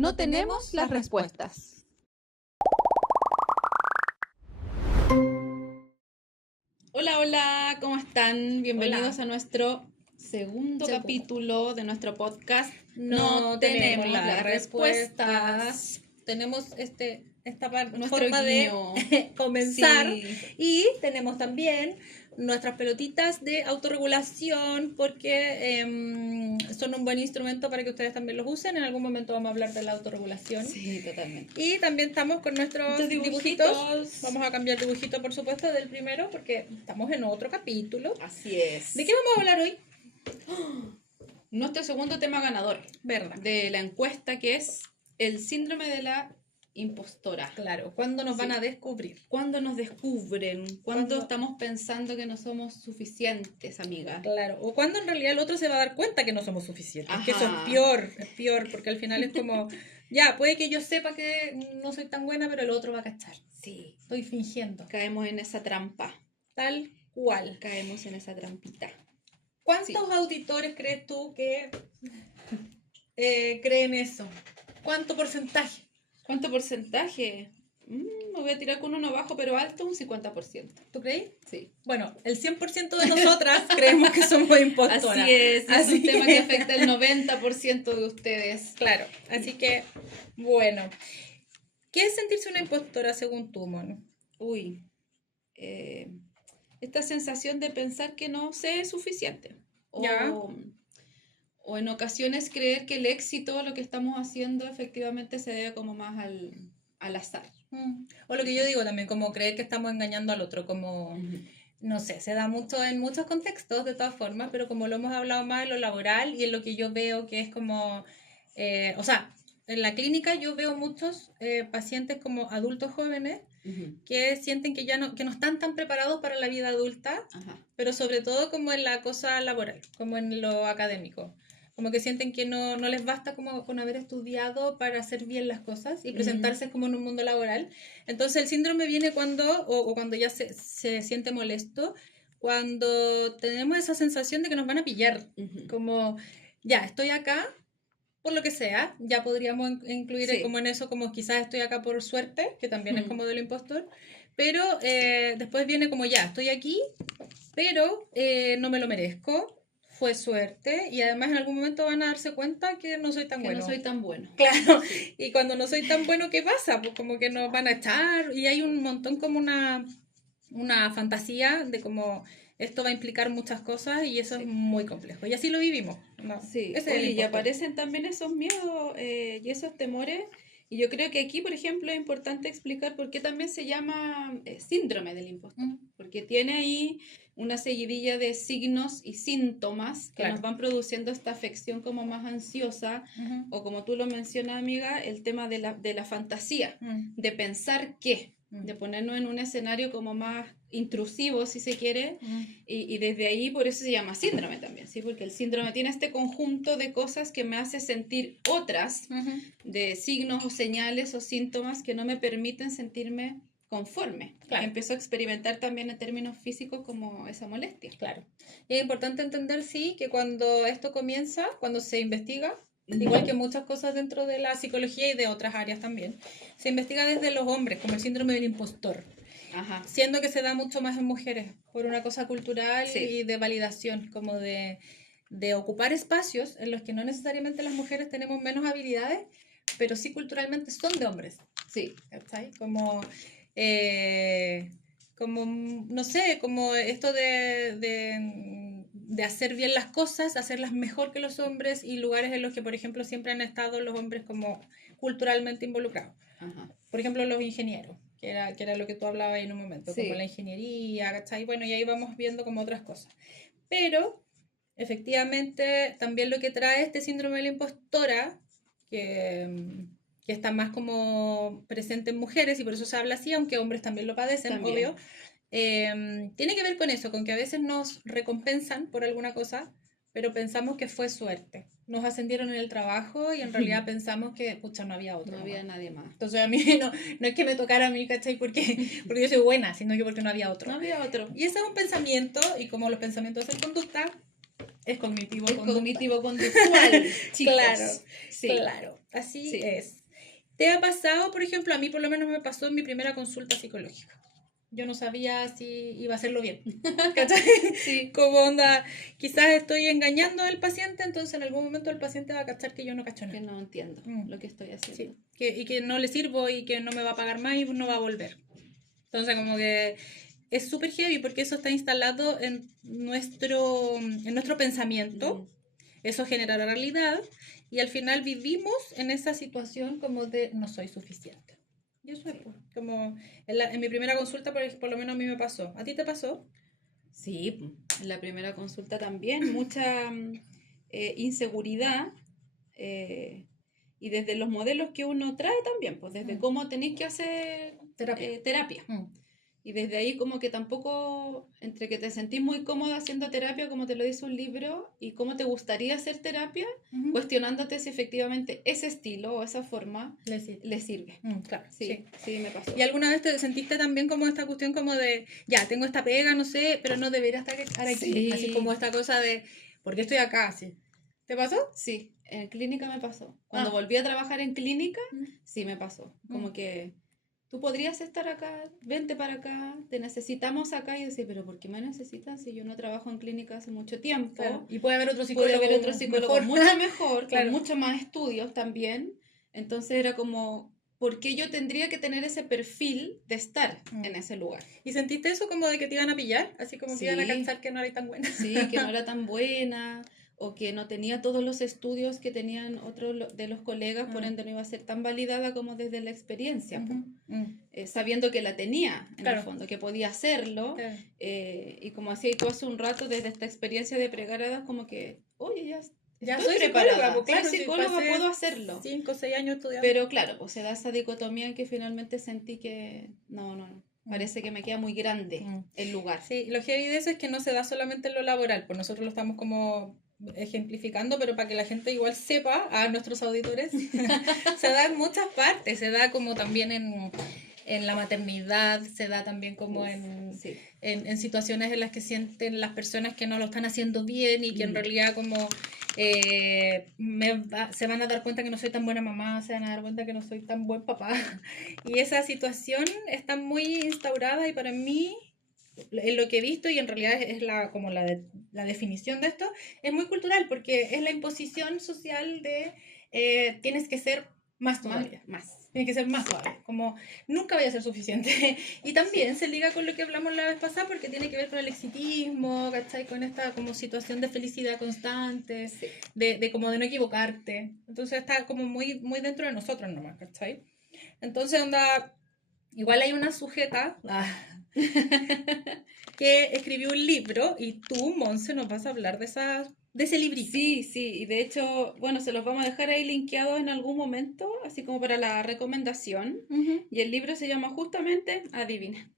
No tenemos las respuestas. Hola, hola, ¿cómo están? Bienvenidos a nuestro segundo capítulo de nuestro podcast. No tenemos las respuestas. Tenemos esta forma de comenzar. Sí. Y tenemos también nuestras pelotitas de autorregulación porque son un buen instrumento para que ustedes también los usen. En algún momento vamos a hablar de la autorregulación. Sí, totalmente. Y también estamos con nuestros dibujitos. Vamos a cambiar dibujito, por supuesto, del primero porque estamos en otro capítulo. Así es. ¿De qué vamos a hablar hoy? Nuestro segundo tema ganador. ¿Verdad? De la encuesta, que es el síndrome de la impostora. Claro, ¿cuándo nos van a descubrir? ¿Cuándo nos descubren? ¿Cuándo estamos pensando que no somos suficientes, amiga? Claro, o cuando en realidad el otro se va a dar cuenta que no somos suficientes. Ajá. Que eso es peor, porque al final es como, ya, puede que yo sepa que no soy tan buena, pero el otro va a cachar. Sí. Estoy fingiendo. Caemos en esa trampa. Tal cual. Caemos en esa trampita. ¿Cuántos auditores crees tú que creen eso? ¿Cuánto porcentaje? ¿Cuánto porcentaje? Me voy a tirar con uno abajo, pero alto, un 50%. ¿Tú crees? Sí. Bueno, el 100% de nosotras creemos que somos impostoras. Así es un tema que afecta el 90% de ustedes. Claro, así que, bueno. ¿Qué es sentirse una impostora según tú, Mono? Uy, esta sensación de pensar que no sé es suficiente. O en ocasiones creer que el éxito, lo que estamos haciendo, efectivamente se debe como más al azar. O lo que yo digo también, como creer que estamos engañando al otro, como, no sé, se da mucho en muchos contextos de todas formas, pero como lo hemos hablado más en lo laboral y en lo que yo veo que es como, o sea, en la clínica yo veo muchos pacientes como adultos jóvenes que sienten que ya que no están tan preparados para la vida adulta, pero sobre todo como en la cosa laboral, como en lo académico. Como que sienten que no les basta como con haber estudiado para hacer bien las cosas y presentarse como en un mundo laboral. Entonces el síndrome viene cuando, o cuando ya se siente molesto, cuando tenemos esa sensación de que nos van a pillar. Como, ya, estoy acá, por lo que sea, ya podríamos incluir como en eso, como quizás estoy acá por suerte, que también es como del impostor, pero después viene como ya, estoy aquí, pero no me lo merezco, fue suerte, y además en algún momento van a darse cuenta que no soy tan bueno. Que no soy tan bueno. Claro, sí. Y cuando no soy tan bueno, ¿qué pasa? Pues como que nos van a echar, y hay un montón como una fantasía de como esto va a implicar muchas cosas y eso es muy complejo. Y así lo vivimos. ¿No? Sí, y aparecen también esos miedos y esos temores. Y yo creo que aquí, por ejemplo, es importante explicar por qué también se llama síndrome del impostor. Porque tiene ahí una seguidilla de signos y síntomas que nos van produciendo esta afección como más ansiosa. O como tú lo mencionas, amiga, el tema de la fantasía, de pensar que, de ponernos en un escenario como más intrusivo, si se quiere, y desde ahí por eso se llama síndrome también, ¿sí? Porque el síndrome tiene este conjunto de cosas que me hace sentir otras, de signos o señales o síntomas que no me permiten sentirme conforme. Claro. Empiezo a experimentar también en términos físicos como esa molestia. Claro. Y es importante entender, sí, que cuando esto comienza, cuando se investiga, igual que muchas cosas dentro de la psicología y de otras áreas también, se investiga desde los hombres, como el síndrome del impostor. Siendo que se da mucho más en mujeres, por una cosa cultural y de validación, como de ocupar espacios en los que no necesariamente las mujeres tenemos menos habilidades, pero sí culturalmente son de hombres. Sí. ¿Sabes? Como, no sé, como esto de hacer bien las cosas, hacerlas mejor que los hombres y lugares en los que, por ejemplo, siempre han estado los hombres como culturalmente involucrados. Por ejemplo, los ingenieros, que era lo que tú hablabas en un momento, como la ingeniería, ¿cachai? Bueno, y ahí vamos viendo como otras cosas. Pero, efectivamente, también lo que trae este síndrome de la impostora, que está más como presente en mujeres y por eso se habla así, aunque hombres también lo padecen, obvio, tiene que ver con eso, con que a veces nos recompensan por alguna cosa, pero pensamos que fue suerte. Nos ascendieron en el trabajo y en realidad pensamos que, pucha, no había otro. No había nadie más. Entonces a mí no es que me tocara a mí, ¿cachai? Porque yo soy buena, sino que porque no había otro. No había otro. Y ese es un pensamiento, y como los pensamientos hacen conducta, Es cognitivo Es conductual. cognitivo-conductual, chicos. Claro, Sí. claro, así Sí. es. ¿Te ha pasado, por ejemplo, a mí por lo menos me pasó en mi primera consulta psicológica? Yo no sabía si iba a hacerlo bien. ¿Cachai? Sí. Como onda, quizás estoy engañando al paciente, entonces en algún momento el paciente va a cachar que yo no cacho Que nada. no entiendo lo que estoy haciendo. Sí, y que no le sirvo y que no me va a pagar más y no va a volver. Entonces como que es súper heavy porque eso está instalado en nuestro pensamiento, eso genera la realidad y al final vivimos en esa situación como de no soy suficiente. Y eso es como en mi primera consulta, por lo menos a mí me pasó. ¿A ti te pasó? Sí, en la primera consulta también, mucha inseguridad y desde los modelos que uno trae también, pues desde cómo tenéis que hacer terapia. Y desde ahí como que tampoco, entre que te sentís muy cómoda haciendo terapia, como te lo dice un libro, y cómo te gustaría hacer terapia, cuestionándote si efectivamente ese estilo o esa forma le sirve. Claro, sí, me pasó. ¿Y alguna vez te sentiste también como esta cuestión como de, ya, tengo esta pega, no sé, pero no debería estar aquí? Sí. Así como esta cosa de, ¿por qué estoy acá? Así. ¿Te pasó? Sí, en clínica me pasó. Cuando volví a trabajar en clínica, sí me pasó. Como que tú podrías estar acá, vente para acá, te necesitamos acá. Y decir, pero ¿por qué me necesitan si yo no trabajo en clínica hace mucho tiempo? Claro. Y puede haber otro psicólogo, mejor. Mucho mejor, claro. con mucho más estudios también. Entonces era como, ¿por qué yo tendría que tener ese perfil de estar en ese lugar? ¿Y sentiste eso como de que te iban a pillar? Así como que iban a cachar que no eras tan buena. Sí, que no era tan buena, o que no tenía todos los estudios que tenían otros de los colegas, por ende no iba a ser tan validada como desde la experiencia, sabiendo que la tenía, en el fondo, que podía hacerlo, y como hacía tú hace un rato, desde esta experiencia de pregradas, como que, oye, ya estoy preparada, pues, claro, soy psicóloga, puedo hacerlo. 5 o 6 años estudiando. Pero claro, pues se da esa dicotomía en que finalmente sentí que no. Parece que me queda muy grande el lugar. Sí, lo heavy de eso es que no se da solamente en lo laboral, pues nosotros lo estamos como ejemplificando, pero para que la gente igual sepa, a nuestros auditores, se da en muchas partes, se da como también en la maternidad, se da también como en situaciones en las que sienten las personas que no lo están haciendo bien y que en realidad como se van a dar cuenta que no soy tan buena mamá, se van a dar cuenta que no soy tan buen papá. Y esa situación está muy instaurada y para mí, en lo que he visto, y en realidad es como la definición de esto, es muy cultural porque es la imposición social de tienes que ser más todavía. Más. Tiene que ser más suave, como nunca vaya a ser suficiente. Y también se liga con lo que hablamos la vez pasada porque tiene que ver con el exitismo, ¿cachai? Con esta como situación de felicidad constante, de como de no equivocarte. Entonces está como muy, muy dentro de nosotros nomás, ¿cachai? Entonces onda, igual hay una sujeta que escribió un libro y tú, Monse, nos vas a hablar de ese librito. Sí, y de hecho, bueno, se los vamos a dejar ahí linkeados en algún momento, así como para la recomendación. Y el libro se llama justamente, adivina,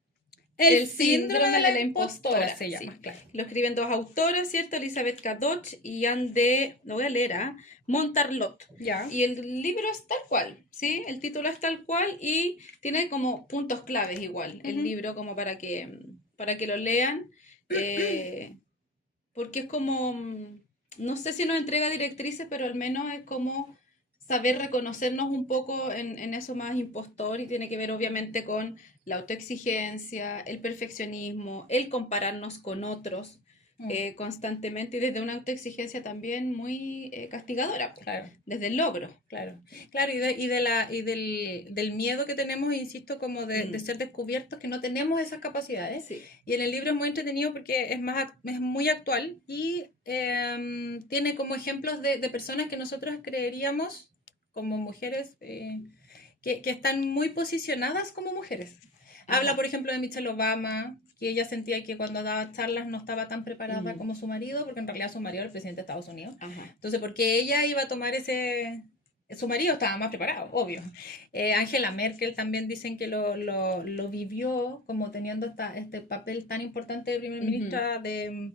El síndrome de la impostora se llama, claro. Lo escriben dos autoras, ¿cierto? Elizabeth Cadoch y Anne lo voy a leer, Montarlot. Ya. Y el libro es tal cual, ¿sí? El título es tal cual y tiene como puntos claves igual, el libro, como para que lo lean. Porque es como, no sé si nos entrega directrices, pero al menos es como saber reconocernos un poco en eso más impostor y tiene que ver obviamente con la autoexigencia, el perfeccionismo, el compararnos con otros constantemente y desde una autoexigencia también muy castigadora, claro. Desde el logro. Claro, y del miedo que tenemos, insisto, como de ser descubiertos, que no tenemos esas capacidades. Sí. Y en el libro es muy entretenido porque es muy actual y tiene como ejemplos de personas que nosotros creeríamos como mujeres que están muy posicionadas como mujeres. Habla, por ejemplo, de Michelle Obama, que ella sentía que cuando daba charlas no estaba tan preparada como su marido, porque en realidad su marido era el presidente de Estados Unidos. Entonces, ¿por qué ella iba a tomar su marido estaba más preparado, obvio. Angela Merkel también dicen que lo vivió como teniendo este papel tan importante de primera ministra de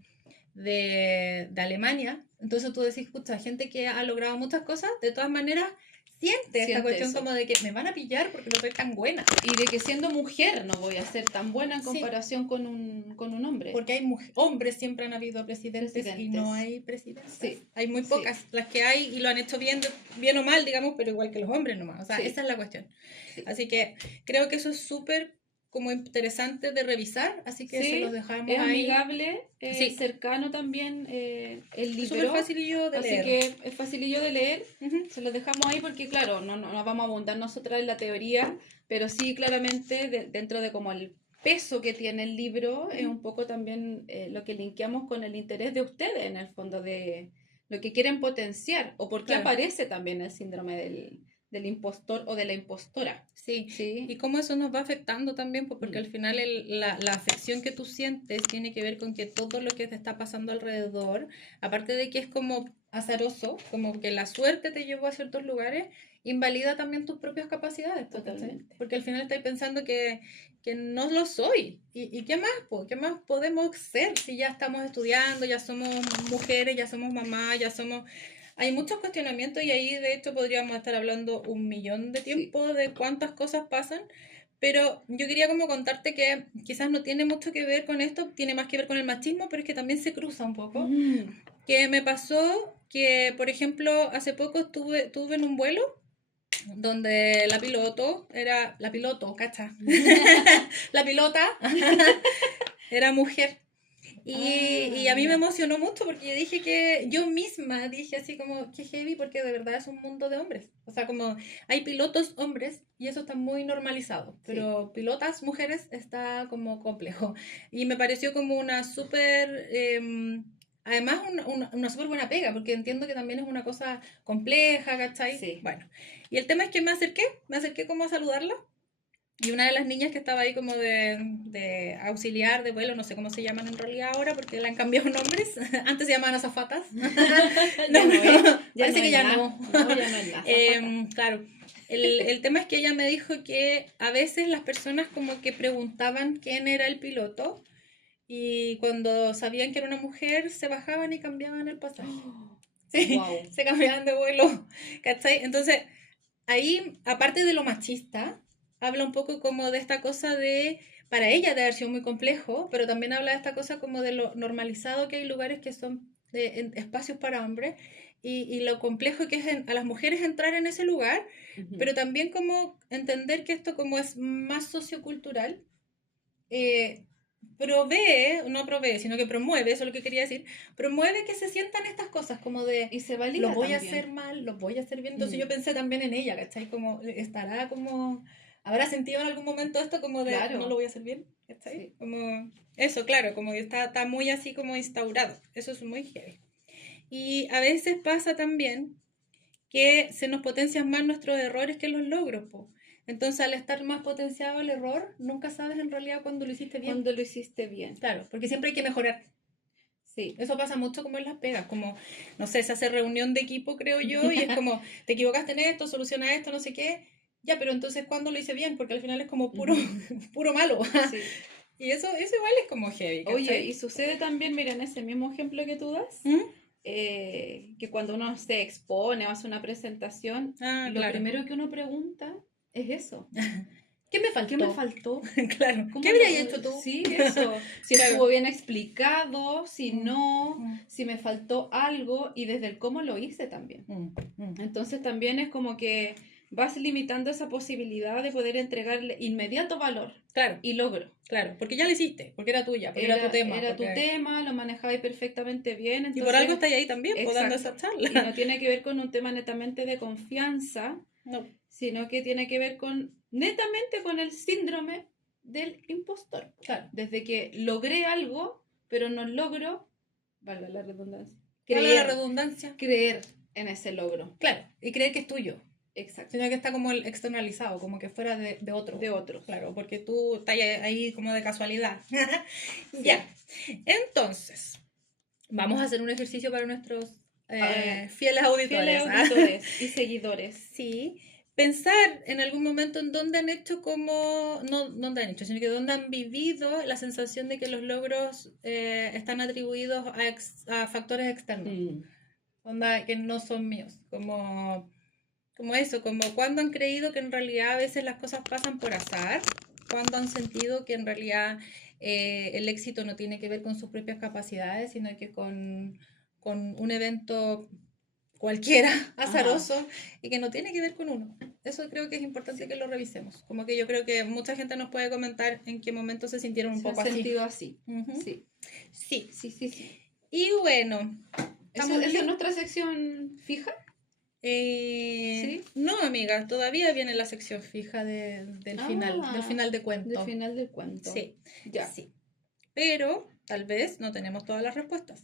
Alemania. Entonces tú decís, escucha, gente que ha logrado muchas cosas, de todas maneras siente esta Siente cuestión eso. como de que me van a pillar porque no soy tan buena. Y de que siendo mujer no voy a ser tan buena en Sí. comparación con un hombre. Porque hay hombres, siempre han habido presidentes y no hay presidentas. Sí. Hay muy Sí. pocas las que hay y lo han hecho bien, bien o mal, digamos, pero igual que los hombres nomás. O sea, Sí. esa es la cuestión. Sí. Así que creo que eso es súper como interesante de revisar, así que Sí, se los dejamos es ahí. amigable, Sí. cercano también el Es libro. súper facilillo de así leer. que es facilillo de leer. Ujú. Se los dejamos ahí porque, claro, no vamos a abundar nosotras en la teoría, pero sí claramente dentro de como el peso que tiene el libro, es un poco también lo que linkeamos con el interés de ustedes, en el fondo, de lo que quieren potenciar, o por qué Claro. aparece también el síndrome del impostor o de la impostora. Sí. Sí. Y cómo eso nos va afectando también, pues, porque al final la afección que tú sientes tiene que ver con que todo lo que te está pasando alrededor, aparte de que es como azaroso, como que la suerte te llevó a ciertos lugares, invalida también tus propias capacidades. Totalmente. Porque al final estás pensando que no lo soy. ¿Y qué más? ¿Qué más podemos ser si ya estamos estudiando, ya somos mujeres, ya somos mamás, ya somos... Hay muchos cuestionamientos y ahí de hecho podríamos estar hablando un millón de tiempo de cuántas cosas pasan, pero yo quería como contarte que quizás no tiene mucho que ver con esto, tiene más que ver con el machismo, pero es que también se cruza un poco. Que me pasó que, por ejemplo, hace poco estuve en un vuelo donde la piloto era, la piloto, ¿cacha? La pilota era mujer. Y a mí me emocionó mucho porque yo dije que yo misma dije así como que heavy porque de verdad es un mundo de hombres. O sea, como hay pilotos hombres y eso está muy normalizado, pero pilotas mujeres está como complejo. Y me pareció como una súper, además una súper buena pega porque entiendo que también es una cosa compleja, ¿cachai? Sí. Bueno, y el tema es que me acerqué como a saludarla. Y una de las niñas que estaba ahí como de auxiliar de vuelo, no sé cómo se llaman en realidad ahora porque le han cambiado nombres. Antes se llamaban azafatas. Ya no es, parece que ya nada. no. No, ya no es la azafata. Claro. El tema es que ella me dijo que a veces las personas como que preguntaban quién era el piloto y cuando sabían que era una mujer se bajaban y cambiaban el pasaje. Sí, Wow. se cambiaban de vuelo. ¿Cachai? Entonces, ahí, aparte de lo machista, habla un poco como de esta cosa de, para ella de haber sido muy complejo, pero también habla de esta cosa como de lo normalizado que hay lugares que son espacios para hombres y lo complejo que es a las mujeres entrar en ese lugar, pero también como entender que esto como es más sociocultural, no provee, sino que promueve, eso es lo que quería decir, promueve que se sientan estas cosas como de, Y se valida lo voy a también. hacer mal, lo voy a hacer bien, entonces yo pensé también en ella, ¿cachai? Como estará como, habrá sentido en algún momento esto como de, Claro. no lo voy a hacer bien, ¿cachai? Sí. Como, eso, claro, como que está muy así como instaurado, eso es muy heavy. Y a veces pasa también que se nos potencian más nuestros errores que los logros, po. Entonces, al estar más potenciado el error, nunca sabes en realidad cuándo lo hiciste bien. Cuando lo hiciste bien. Claro, porque siempre hay que mejorar. Sí. Eso pasa mucho como en las pegas, como, no sé, se hace reunión de equipo, creo yo, y es como, te equivocaste en esto, soluciona esto, no sé qué. Ya, pero entonces, ¿cuándo lo hice bien? Porque al final es como puro, puro malo. Sí. Y eso igual es como heavy, ¿cachai? Oye, y sucede también, mira, en ese mismo ejemplo que tú das, que cuando uno se expone o hace una presentación, lo claro. primero que uno pregunta es eso. ¿Qué me faltó? ¿Qué me faltó? Claro. ¿Qué habrías hecho tú? Sí, eso. Si Claro. estuvo bien explicado, si no, si me faltó algo y desde el cómo lo hice también. Entonces también es como que vas limitando esa posibilidad de poder entregarle inmediato valor. Claro. Y logro. Claro, porque ya lo hiciste, porque era tuya, porque era tu tema. Era tu tema, lo manejabas perfectamente bien. Entonces, y por algo estáis ahí también, dando esa exacto. charla. Y no tiene que ver con un tema netamente de confianza, No. sino que tiene que ver netamente con el síndrome del impostor. Claro. Desde que logré algo, pero no logro, valga la redundancia, Valga la redundancia. creer en ese logro. Claro, y creer que es tuyo. Exacto. Sino que está como externalizado, como que fuera de otro. De otros. Claro, porque tú estás ahí como de casualidad. Ya. Entonces, vamos a hacer un ejercicio para nuestros fieles auditores. Fieles auditores y seguidores. Sí. Pensar en algún momento en dónde han hecho como, no dónde han hecho, sino que dónde han vivido la sensación de que los logros están atribuidos a factores externos. Onda que no son míos. Como como eso, como cuando han creído que en realidad a veces las cosas pasan por azar, cuando han sentido que en realidad el éxito no tiene que ver con sus propias capacidades, sino que con un evento cualquiera, azaroso, Ajá. y que no tiene que ver con uno. Eso creo que es importante que lo revisemos. Como que yo creo que mucha gente nos puede comentar en qué momento se sintieron un Se han poco así. sentido así. Ujú. Sí, Sí. sí, sí, sí. Y bueno, ¿Eso, ¿estamos esa es listos? nuestra sección fija? ¿Sí? No, amiga, todavía viene la sección fija del final de Del cuento. final del cuento. Sí, Ya. sí. Pero tal vez no tenemos todas las respuestas.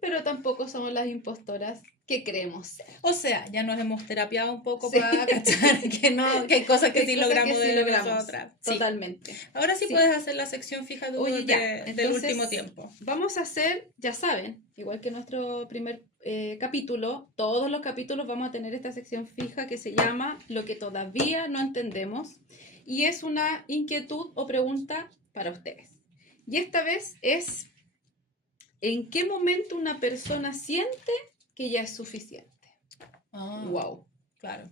Pero tampoco somos las impostoras que creemos ser. O sea, ya nos hemos terapiado un poco Sí. para cachar que no, que hay cosas que Hay sí cosas logramos que sí de logramos. nosotras. Sí. Totalmente. Ahora sí, Sí. puedes hacer la sección fija Oye, ya. del Entonces, último tiempo. vamos a hacer, ya saben, igual que nuestro primer capítulo, todos los capítulos vamos a tener esta sección fija que se llama Lo que todavía no entendemos. Y es una inquietud o pregunta para ustedes. Y esta vez es, ¿en qué momento una persona siente que ya es suficiente? Wow. Claro.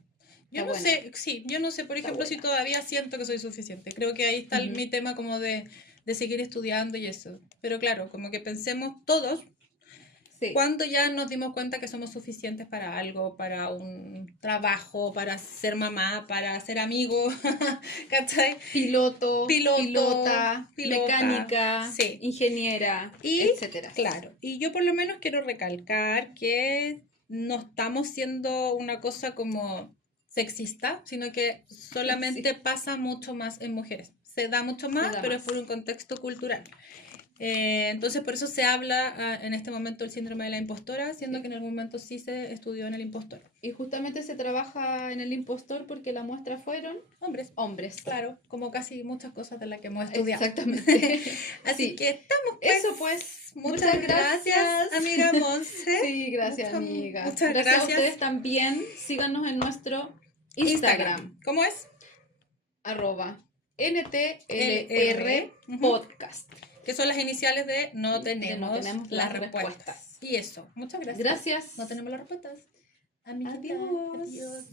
Yo Está no buena. sé, sí, yo no sé, por Está ejemplo, si buena. todavía siento que soy suficiente. Creo que ahí está Ujú. mi tema como de seguir estudiando y eso. Pero claro, como que pensemos todos Sí. cuando ya nos dimos cuenta que somos suficientes para algo, para un trabajo, para ser mamá, para ser amigo, ¿cachai? Piloto, Piloto, pilota, mecánica, sí. ingeniera, Y, etcétera. claro, y yo por lo menos quiero recalcar que no estamos siendo una cosa como sexista, sino que solamente Sí. pasa mucho más en mujeres. Se da mucho más, da pero más. es por un contexto cultural. Entonces, por eso se habla en este momento el síndrome de la impostora, siendo Sí. que en algún momento sí se estudió en el impostor. Y justamente se trabaja en el impostor porque la muestra fueron Hombres, hombres. claro, como casi muchas cosas de las que hemos estudiado. Exactamente. Así Sí. que estamos pues. Eso pues. Muchas gracias, amiga Monse. Sí, gracias, amiga. Muchas Gracias a gracias. ustedes también. Síganos en nuestro Instagram. ¿Cómo es? @NTLR podcast. Que son las iniciales de no tenemos, las respuestas. Y eso. Muchas gracias. Gracias. No tenemos las respuestas. Amiguita, Adiós. adiós.